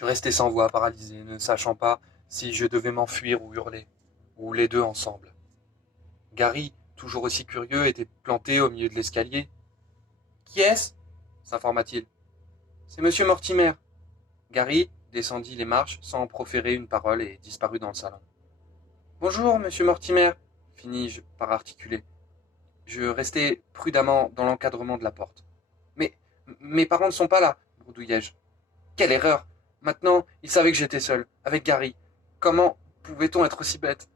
Je restais sans voix, paralysé, ne sachant pas si je devais m'enfuir ou hurler, ou les deux ensemble. Gary, toujours aussi curieux, était planté au milieu de l'escalier. Qui est-ce s'informa-t-il. C'est monsieur Mortimer. Gary descendit les marches sans proférer une parole et disparut dans le salon. Bonjour, monsieur Mortimer, finis-je par articuler. Je restai prudemment dans l'encadrement de la porte. Mais mes parents ne sont pas là, bredouillai-je. Quelle erreur! Maintenant, ils savaient que j'étais seul, avec Gary. Comment pouvait-on être aussi bête?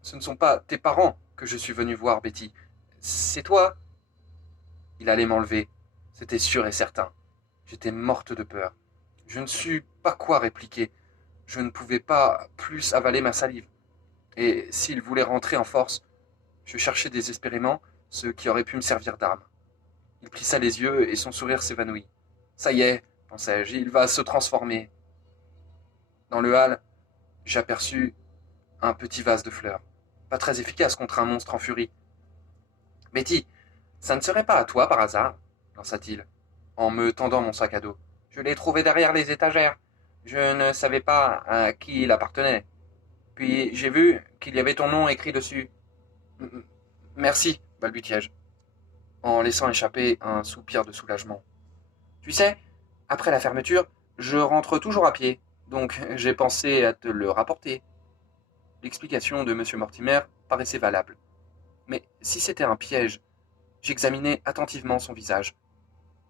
Ce ne sont pas tes parents que je suis venu voir, Betty. C'est toi. Il allait m'enlever. C'était sûr et certain. J'étais morte de peur. Je ne sus pas quoi répliquer. Je ne pouvais pas plus avaler ma salive. Et s'il voulait rentrer en force, je cherchais désespérément ce qui aurait pu me servir d'arme. Il plissa les yeux et son sourire s'évanouit. Ça y est, pensai-je, il va se transformer. Dans le hall, j'aperçus un petit vase de fleurs. Pas très efficace contre un monstre en furie. Betty, ça ne serait pas à toi par hasard, lança-t-il, en me tendant mon sac à dos. Je l'ai trouvé derrière les étagères. Je ne savais pas à qui il appartenait. Puis j'ai vu qu'il y avait ton nom écrit dessus. Merci, balbutiai-je, en laissant échapper un soupir de soulagement. Tu sais, après la fermeture, je rentre toujours à pied, donc j'ai pensé à te le rapporter. L'explication de M. Mortimer paraissait valable. Mais si c'était un piège, j'examinai attentivement son visage.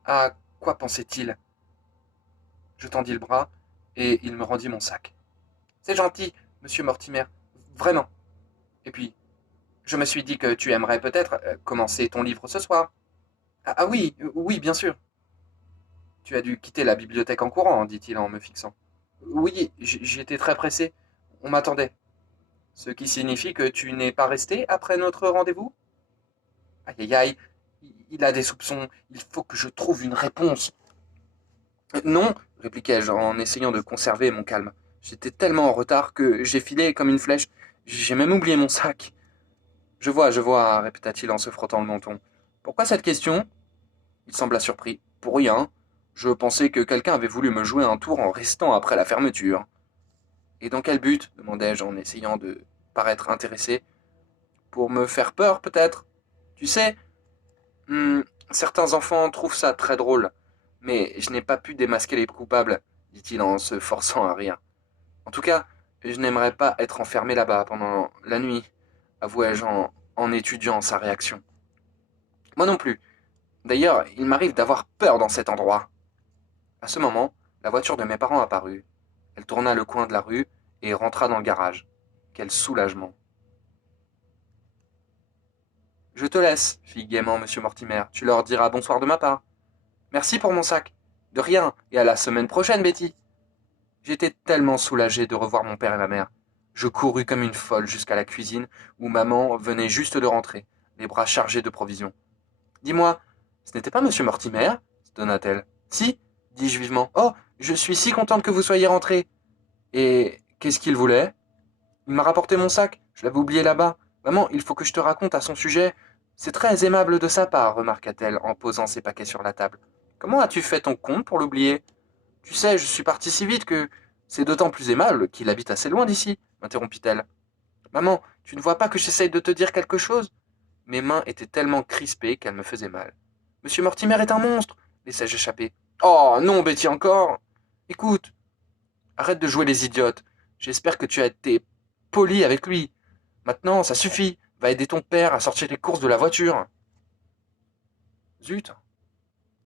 À quoi pensait-il? Je tendis le bras, et il me rendit mon sac. C'est gentil, monsieur Mortimer, vraiment. Et puis, je me suis dit que tu aimerais peut-être commencer ton livre ce soir. Ah oui, oui, bien sûr. Tu as dû quitter la bibliothèque en courant, dit-il en me fixant. Oui, j'étais très pressé. On m'attendait. Ce qui signifie que tu n'es pas resté après notre rendez-vous? Aïe aïe aïe, il a des soupçons. Il faut que je trouve une réponse. Non, répliquai-je en essayant de conserver mon calme. J'étais tellement en retard que j'ai filé comme une flèche. J'ai même oublié mon sac. Je vois, répéta-t-il en se frottant le menton. Pourquoi cette question? Il sembla surpris. Pour rien. Je pensais que quelqu'un avait voulu me jouer un tour en restant après la fermeture. Et dans quel but? Demandai-je en essayant de paraître intéressé. Pour me faire peur, peut-être? Tu sais, certains enfants trouvent ça très drôle, mais je n'ai pas pu démasquer les coupables, dit-il en se forçant à rire. En tout cas, je n'aimerais pas être enfermé là-bas pendant la nuit, avouai-je en étudiant sa réaction. Moi non plus. D'ailleurs, il m'arrive d'avoir peur dans cet endroit. À ce moment, la voiture de mes parents apparut. Elle tourna le coin de la rue et rentra dans le garage. Quel soulagement. Je te laisse, fit gaiement M. Mortimer. Tu leur diras bonsoir de ma part. Merci pour mon sac. De rien, et à la semaine prochaine, Betty. J'étais tellement soulagé de revoir mon père et ma mère. Je courus comme une folle jusqu'à la cuisine, où maman venait juste de rentrer, les bras chargés de provisions. Dis-moi, ce n'était pas monsieur Mortimer donna-t-elle. Si, dis-je vivement. Oh, je suis si contente que vous soyez rentré. Et qu'est-ce qu'il voulait? Il m'a rapporté mon sac, je l'avais oublié là-bas. Maman, il faut que je te raconte à son sujet. C'est très aimable de sa part, remarqua-t-elle en posant ses paquets sur la table. Comment as-tu fait ton compte pour l'oublier? Tu sais, je suis partie si vite que c'est d'autant plus aimable qu'il habite assez loin d'ici, m'interrompit-elle. Maman, tu ne vois pas que j'essaye de te dire quelque chose? Mes mains étaient tellement crispées qu'elles me faisaient mal. Monsieur Mortimer est un monstre, laissai-je échapper. Oh, non, Betty, encore. Écoute, arrête de jouer les idiotes. J'espère que tu as été poli avec lui. Maintenant, ça suffit. Va aider ton père à sortir les courses de la voiture. Zut,